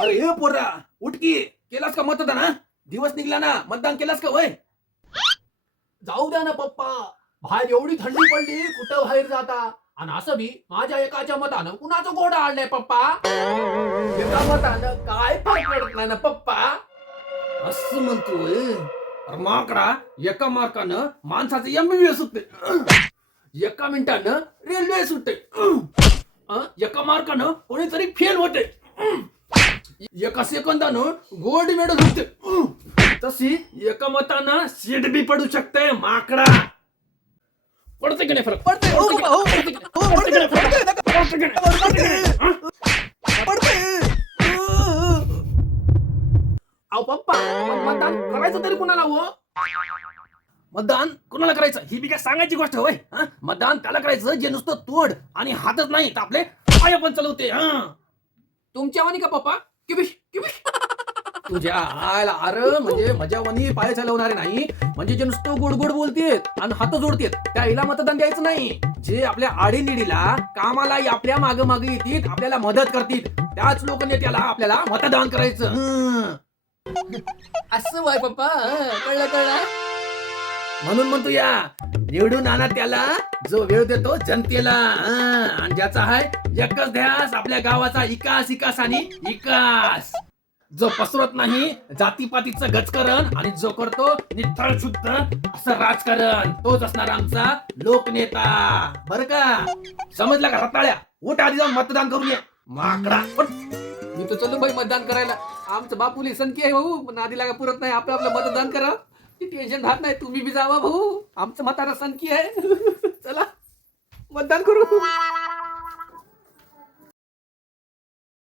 अरे हे पोरा उठकी केलास का मतदान हा? दिवस निघला ना मतदान केलास का वय? जाऊ द्या ना पप्पा, बाहेर एवढी थंडी पडली, कुठं बाहेर जाता? आणि असं बी माझ्या एकाच्या मतानं कुणाचं घोडा आणलंय पप्पा? एका मतानं काय फरक पडत नाही ना पप्पा. असं म्हणतोय. अरे माकडा एका मार्कानं माणसाचं MBBS सुटते, एका मिनिटानं रेल्वे सुटते, एका मार्कानं कोणीतरी फेल होते, एका सेकंदानं गोल्ड मेडल होते, तशी एका मतानं सीट बी पडू शकते माकडा. पडते की नाही फरक? पडते अहो पप्पा, पण मतदान करायचं तरी कुणाला हो? मतदान कोणाला करायचं ही बी काय सांगायची गोष्ट होय? मतदान त्याला करायचं जे नुसतं तोड आणि हातच नाही तर आपले पाय पण चालवते. तुमच्या वाणी का पप्पा? किबिश किबिश. तुझ्या आयला अरे म्हणजे मजावणी पाय चालवणारे नाही, म्हणजे जे नुसतं गोड गोड बोलतेत आणि हात जोडतेत त्याला मतदान द्यायचं नाही. जे आपल्या आडीनिडीला कामाला आपल्या माग माग येतील, आपल्याला मदत करतील, त्याच लोक नेत्याला आपल्याला मतदान करायचं. असं वाय पप्पा, कळलं कळलं. म्हणून म्हणतो या निवडून आणा त्याला जो वेळ देतो जनतेला, आणि ज्याचा आहे एकच ध्यास आपल्या गावाचा इकास इकास आणि इकास. जो पसरत नाही जातीपातीचं गजकरण आणि जो करतो निथळ शुद्ध असं राजकारण, तोच असणार आमचा लोकनेता. बर का? समजला का रताळ्या? उठ आधी जाऊन मतदान करून ये माकडा. मी तर चलो भाई मतदान करायला. आमचं बापूली संख्या आहे भाऊ, पण आधी लागा पुरत नाही. आपलं मतदान करा, टेन्शन राहत नाही. तुम्ही बी जावा भाऊ, आमचं म्हातारा संख्या आहे. चला मतदान करू.